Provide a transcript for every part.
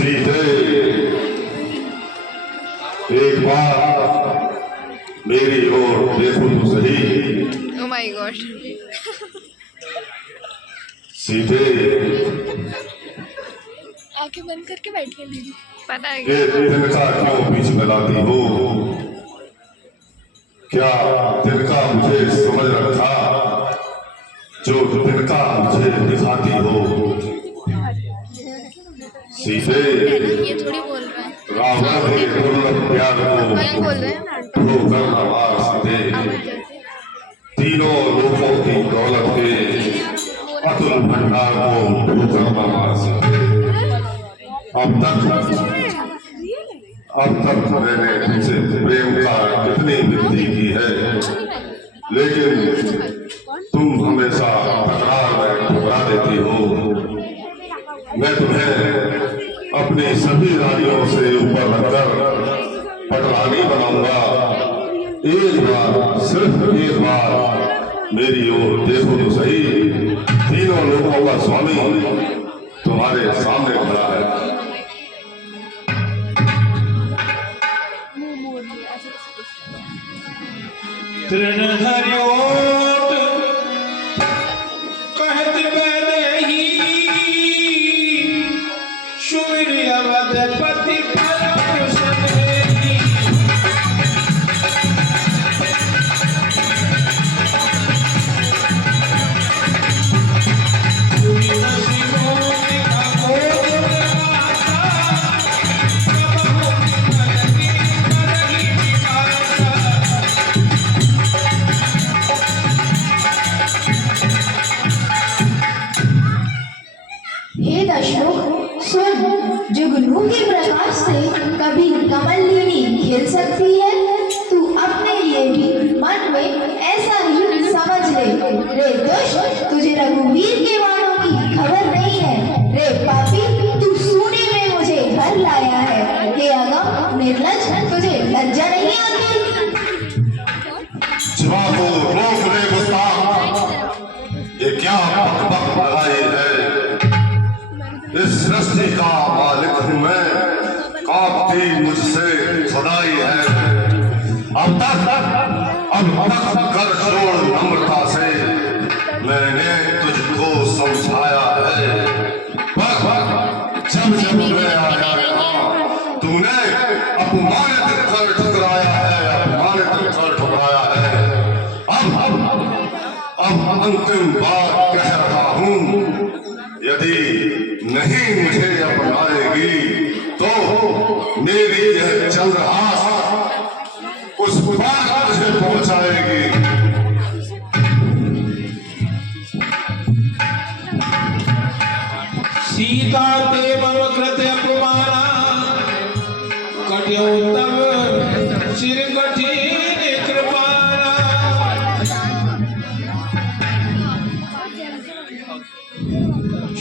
सीधे एक बार मेरी ओर देखो तो सही। Oh my God. सीधे आंखें बंद करके बैठ के दीदी पता है ये तिनका क्यों बीच में लाती हो? क्या तिनका मुझे समझ रखा जो तिनका मुझे दिखाती हो? सीधे ये थोड़ी बोल रहा है रावण के दुर्लभ प्यार को बोल रहे हैं धोकर मार सीधे तीनों लोगों की दौलत के अतुल भंडार को धोकर मार सीधे। अब तक मैंने तुमसे प्रेम का कितनी वृद्धि की है, लेकिन तुम हमेशा तकरार में ठुकरा देती हो। मैं तुम्हें अपनी सभी रानियों से ऊपर रखकर पटरानी बनाऊंगा। एक बार, सिर्फ एक बार मेरी ओर देखो तो सही। तीनों लोगों का स्वामी तुम्हारे सामने खड़ा है। तृणधर्योट कहत बैदेही सूर्य अवधपति परम सदेही। हे दशमुख सुन, जुगनू के प्रकाश से कभी कमलिनी खिल सकती है। तू अपने लिए भी मन में ऐसा ही समझ ले। रे दुष्ट, तुझे रघुवीर के वाणों की खबर नहीं है। रे पापी, तू सूने में मुझे घर लाया है। हे अगम निर्लज, तुझे लज्जा नहीं आती? जवाब को रोक ले गुस्ताख, ये क्या बकबक लगाई है? इस सृष्टि का मालिक हूँ मैं, कांपती मुझसे खुदाई है। अब तक कर छोड़ नम्रता से मैंने तुझको समझाया है, पर जब जब मैं आया यहाँ तूने अपमानित कर ठुकराया है, अपमानित कर ठुकराया है। अब अंतिम बात कह रहा हूँ, यदि नहीं मुझे अपनाएगी तो मेरी यह चंद्रहास उस बात मुझे पहुंचाएगी। सीता ते मम कृत अपमाना कट्यो तब सिर कठिन कृपाना।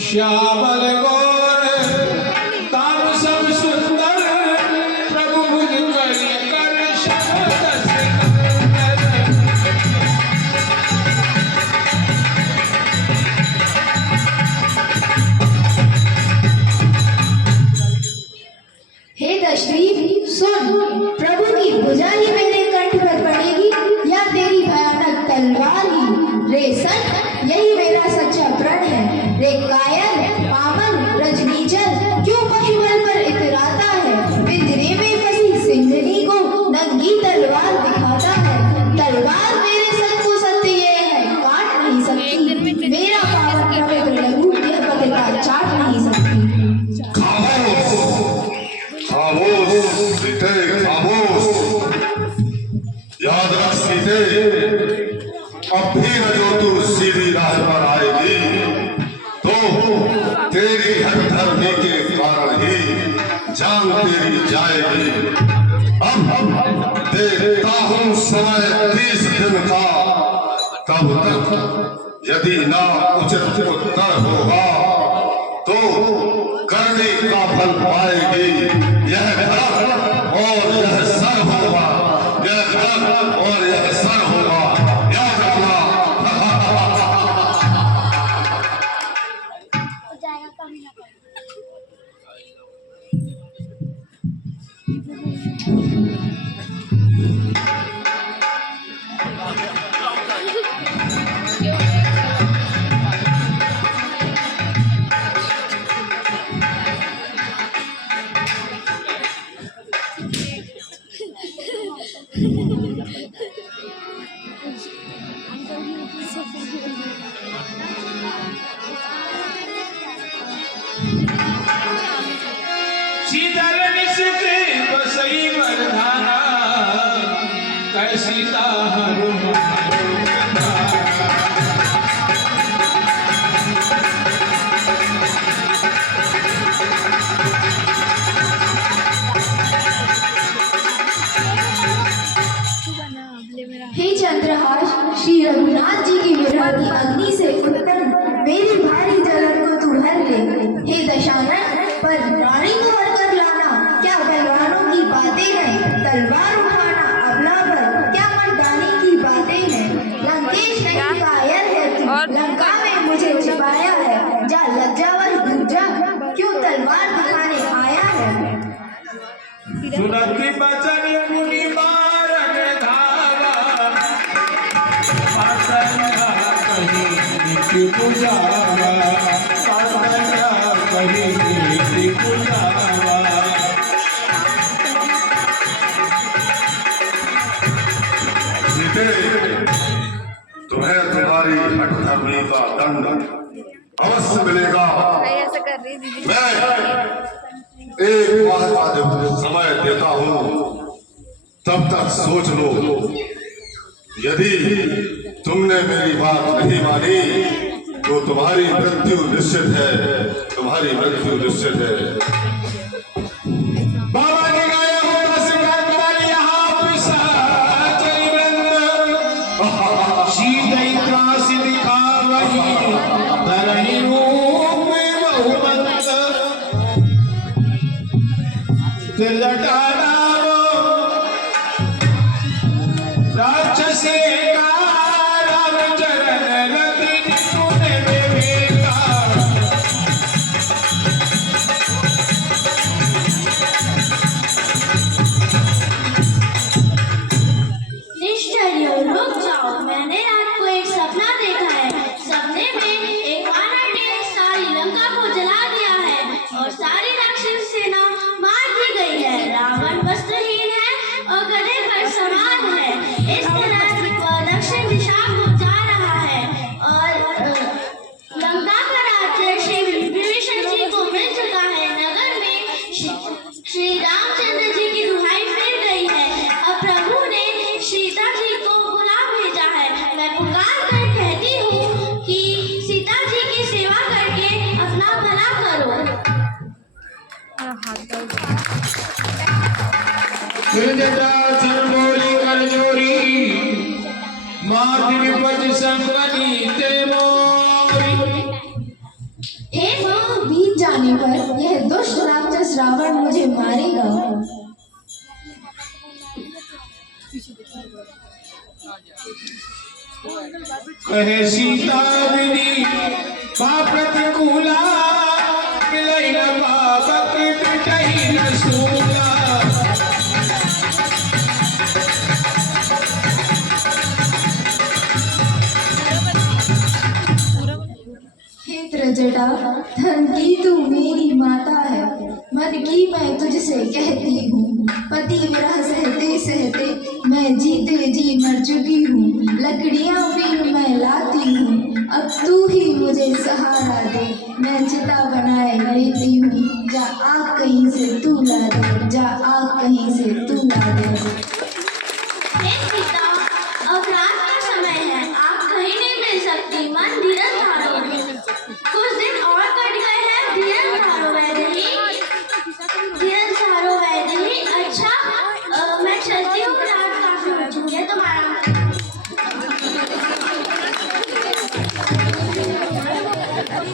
श्यामल गौर ताम सब सुंदर प्रभु मुझ कर शब्द सिकंदर। हे दशरथ सुन, प्रभु की भुजा ही मेरे कंठ पर पड़ेगी या तेरी भयानक तलवार ही? रे संत, यही मेरा सच्चा प्रण है। रे कायर, पामर, रजनीचर, क्यों पशुबल पर इतराता है? पिंजरे में फंसी सिंहनी को नंगी तलवार दिखाता है। तलवार मेरे संत को सत्य ये है, काट नहीं सकती। मेरा पावन पवित्र लहू यह पतिता चाट नहीं सकती। खामोश सीते, खामोश। याद रख सीते, अब भी न जो तू सीधी राह पर आएगी तो तेरी हठधर्मी के कारण ही जान तेरी जाएगी। अब देखता हूँ समय 30 दिन का, तब तक यदि ना उचित उत्तर होगा तो करने का फल पाएगी। यह घर और यह सर होगा, यह घर और यह सर होगा, याद रखना। सीता हनुमान हे चंद्रहास, श्री रघुनाथ जी की विरह की अग्नि से उत्पन्न मेरी भारी जलन को तू हर ले। हे दशानन, पर रानी को हर कर लाना क्या पहलवानों की बातें हैं। तलवार उठाना अबला पर क्या मर्दानी की बातें हैं। लंकेश नहीं कायर है तू, लंका में मुझे छिपाया है। जा लज्जावर दूजा, क्यों तलवार दिखाने आया है। सुनति बचन मुनि मारन धारा, पातंगा कहीं नित गुजारा, पातंगा कहीं नित गुजारा। सीते, तुम्हें तुम्हारी हठधर्मी का दंड अवश्य मिलेगा। भाई ऐसा कर रही दीदी। मैं एक माह का जब समय देता हूँ, तब तक सोच लो। यदि तुमने मेरी बात नहीं मानी तो तुम्हारी मृत्यु निश्चित है, तुम्हारी मृत्यु निश्चित है। बाबा ने गाया होता सिकंदर यहाँ पिशाच वृंद, सीधई त्रास दिखावही धरहि रूप बहुमंद। तिलटाना राक्षसी का रामचरण रति तूने विवेका। निश्चर्य रुक जाओ, मैंने आपको एक सपना देखा है। सपने में एक वानर ने सारी लंका को जला दिया है और सारी राक्षस सेना मार दी गई है। रावण वस्त्रहीन है और गधे पर सवार है। इस तरह वह दक्षिण दिशा को जा रहा है और लंका का राज्य श्री विभीषण जी को मिल चुका है। नगर में श्री रामचंद्र जी की दुहाई फिर गई है। अब प्रभु ने सीता जी को बुला भेजा है। मैं पुकार कर कहती हूँ कि सीता जी की सेवा करके अपना भला करो। बोली कर जोरी मात विपद संगनी ते मोरी। एक माह बीत जाने पर यह दुष्ट राक्षस रावण मुझे मारेगा। कहे सीता विधि पाप प्रतिकूला, मिलई न पापक मिटई न सूला। हे त्रिजटा, धन की तू मेरी माता है, मन की मैं तुझसे कहती हूँ। पति विरह सहते सहते मैं जीते जी मर चुकी हूँ। लकड़ियाँ भी मैं लाती हूँ, अब तू ही मुझे सहारा दे। मैं चिता बनाए लेती हूँ, जा आग कहीं से तू ला दे, जा आग कहीं से तू ला दे। हे सीता, अब रात का समय है, आप कहीं नहीं मिल सकती। मन धीरज धारो, कुछ दिन और कट गए हैं। धीरज धारो वैदेही, धीरज धारो वैदेही। अच्छा, मैं चलती हूँ, रात काफी हो चुकी है तुम्हारा।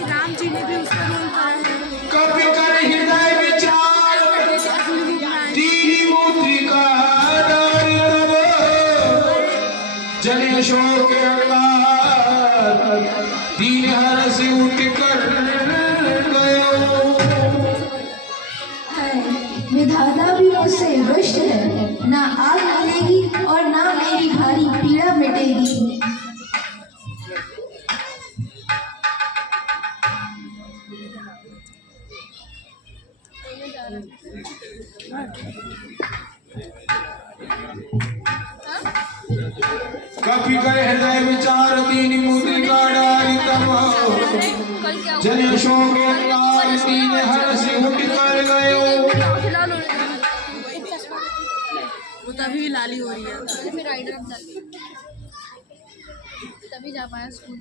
राम जी ने भी उसका रोल करा है। कभी कर हृदय विचार, दीनी मुद्रिका नारी तब, जने शोक अंगार, दीन हर से उठ कर गयो। है, विधाता भी मुझसे रुष्ट है। ना आग मिलेगी और ना मेरी भारी पीड़ा मिटेगी। कभी कर हृदय विचार, दीनी मुद्रिका नारी तब, कल क्या जने शोक अंगार, दीन हर से उठ कर गयो। वो तभी लाली हो रही है, फिर राइडर अब जाती तभी जा पाया स्कूल।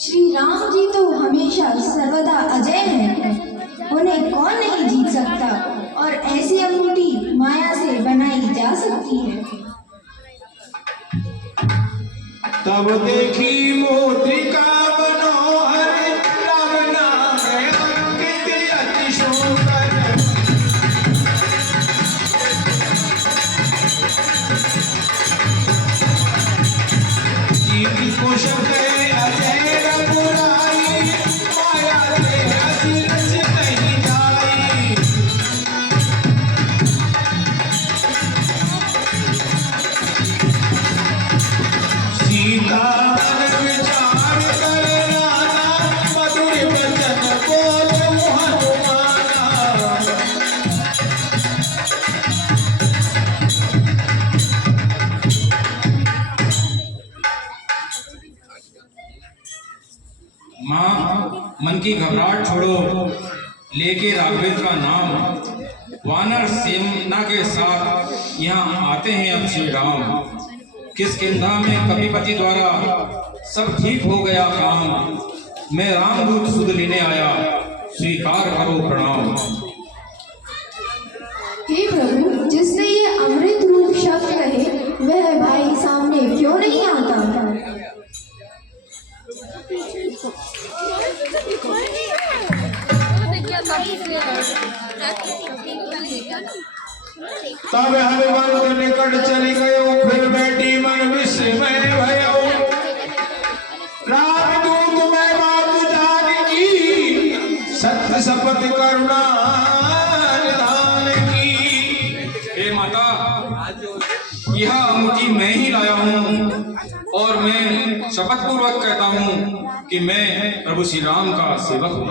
श्री राम जी तो हमेशा सर्वदा अजय हैं, उन्हें कौन नहीं जीत सकता और ऐसी अंगूठी माया से बनाई जा सकती है। तब देखी मोत्रिका मनोहर, राम नाम अंकित अति सुंदर। जीत को शब्द अजय रघुराई, माया से हंसी रच नहीं जाई। सीता मन विचार कर नाना, मधुर वचन बोले हनुमाना। माँ, मन की घबराहट छोड़ो, लेके राघवेंद्र का नाम। वानर सेना के साथ यहाँ आते हैं अब श्री राम। किष्किंधा में कपिपति द्वारा सब ठीक हो गया काम। मैं रामदूत सुध लेने आया, स्वीकार करो प्रणाम। हे प्रभु, जिसने ये अमृत रूप शब्द कहे वह भाई सामने क्यों नहीं आता। तब हनुमंत निकट चली गयो, फिर बैठी मन विस्मय भयो। रामदूत मैं बात जानकी, सत्य शपथ करुणा निधान की। हे माता, यह अंगूठी मैं ही लाया हूँ और मैं शपथ पूर्वक कहता हूँ कि मैं प्रभु श्री राम का सेवक हूँ।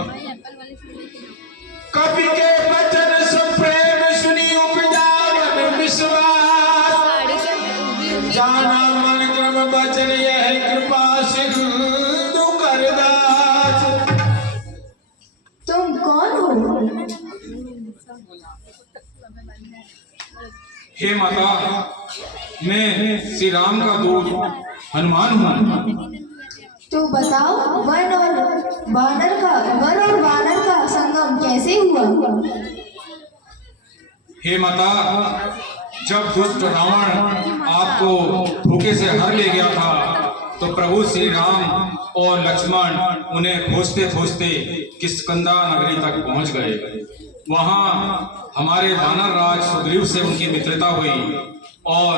कवि के वचन सब प्रेम सुनी उपजा मन विश्वास। जाना मन क्रम वचन यह कृपा सिंधु करदास। तुम कौन हो। हे माता, मैं श्री राम का दूत हनुमान हूँ। तो बताओ वन और वानर का संगम कैसे हुआ। हे माता, जब दुष्ट रावण आपको धोखे से हर ले गया था तो प्रभु श्री राम और लक्ष्मण उन्हें खोजते खोजते किष्किंधा नगरी तक पहुंच गए। वहां हमारे वानर राज सुग्रीव से उनकी मित्रता हुई और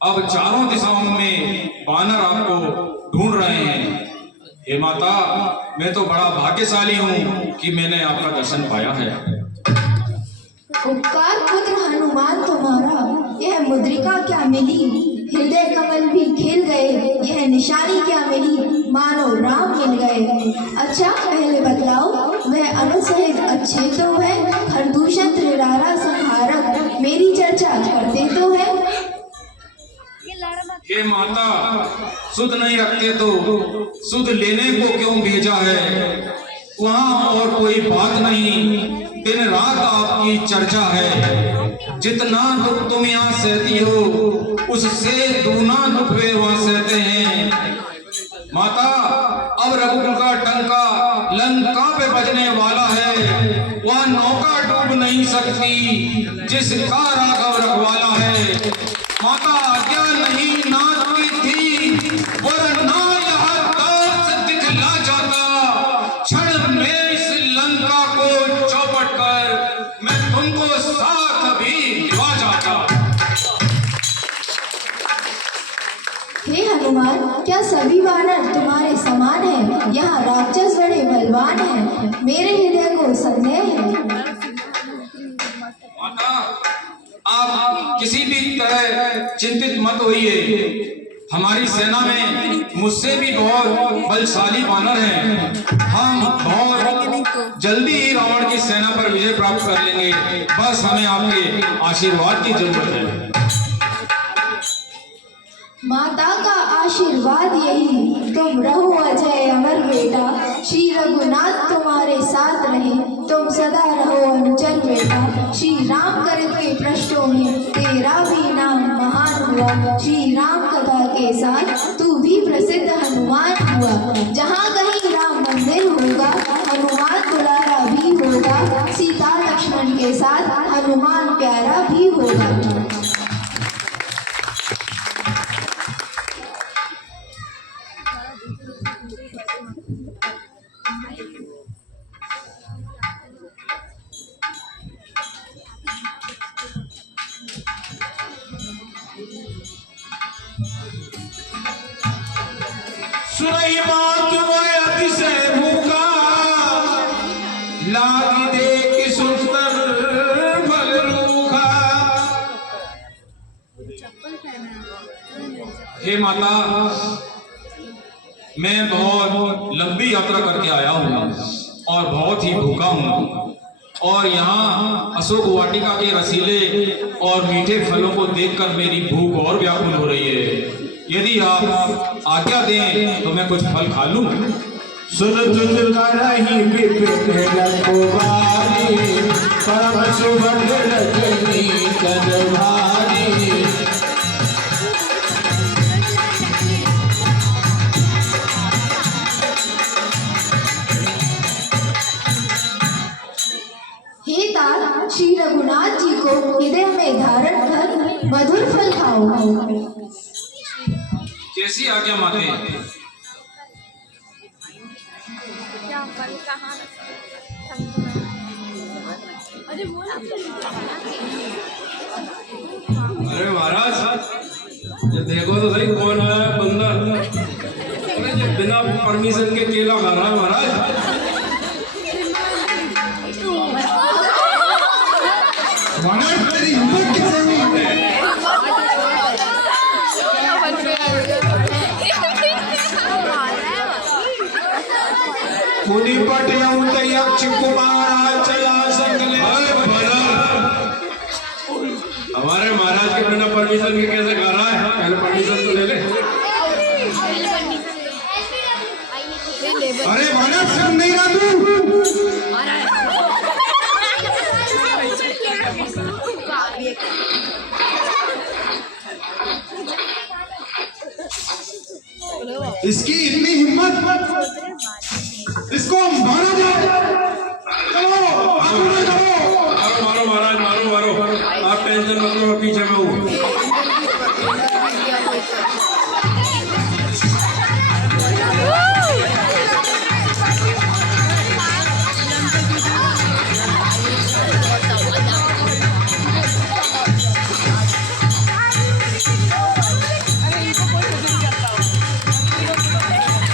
अब चारों दिशाओं में वानर आपको ढूंढ रहे हैं। हे माता, मैं तो बड़ा भाग्यशाली हूँ कि मैंने आपका दर्शन पाया है। उपकार पुत्र हनुमान तुम्हारा, यह मुद्रिका क्या मिली, हृदय कमल भी खिल गए, यह निशानी क्या मिली, मानो राम मिल गए। अच्छा पहले बतलाओ, वह अनुज सहित अच्छे तो है, खरदूषण त्रिरारा संहारक मेरी चर्चा करते तो है। हे माता, सुध नहीं रखते तो सुध लेने को क्यों भेजा है। वहाँ और कोई बात नहीं, दिन रात आपकी चर्चा है। जितना दुख तुम यहाँ सहती हो उससे दूना दुख वे वहाँ सहते हैं। माता, अब रघुकुल का डंका लंका पे बजने वाला है। वह नौका डूब नहीं सकती जिसका राघव रखवाला है। माता, आज्ञा नहीं नाथ की थी वरना यह दास दिखला जाता। क्षण में इस लंका को चौपट कर मैं तुमको साथ भी दिवा जाता। हे हनुमान, क्या सभी वानर तुम्हारे समान हैं? यहाँ राक्षस बड़े बलवान हैं, मेरे हृदय को संदेह है। माता, आप किसी भी तरह चिंतित मत होइए। हमारी सेना में मुझसे भी बहुत बलशाली वानर हैं। हम बहुत जल्दी ही रावण की सेना पर विजय प्राप्त कर लेंगे। बस हमें आपके आशीर्वाद की जरूरत है। माता का आशीर्वाद यही, तुम रहो अजय अमर बेटा, श्री रघुनाथ तुम्हारे साथ रहे, तुम सदा रहो अनुचर बेटा। श्री राम चरित के पृष्ठों में तेरा भी नाम महान हुआ। श्री राम कथा के साथ तू भी प्रसिद्ध हनुमान हुआ। जहाँ कहीं राम मंदिर होगा हनुमान दुलारा भी होगा। सीता लक्ष्मण के साथ हनुमान प्यारा भी होगा। सुनहि मात मोय अतिशय भूखा, लागी देख सुंदर फल रूखा। हे माता, मैं बहुत लंबी यात्रा करके आया हूँ और बहुत ही भूखा हूँ, और यहाँ अशोक वाटिका के रसीले और मीठे फलों को देखकर मेरी भूख और व्याकुल हो रही है। यदि आप आज्ञा दें तो मैं कुछ फल खा लूं। सुन तुझ करहि विपिन रघुबारी, परम सुभग रजनी तन भारी। हे तात, श्री रघुनाथ जी को हृदय में धारण कर मधुर फल खाओ। कैसी आज्ञा माते? क्या फल कहाँ अरे महाराज, ये देखो तो सही कौन आया है बंदा। अरे ये बिना परमिशन के केला खा रहा है महाराज। तेरी हिम्मत कैसे हुई? मुनि पटियऊ तयक्ष कुमार चला सकले। हमारे महाराज के बिना परमिशन के कैसे खा रहा है? पहले परमिशन तो ले ले। अरे मानव सुन नहीं रहा तू? इसकी इतनी हिम्मत, इसको हम मारा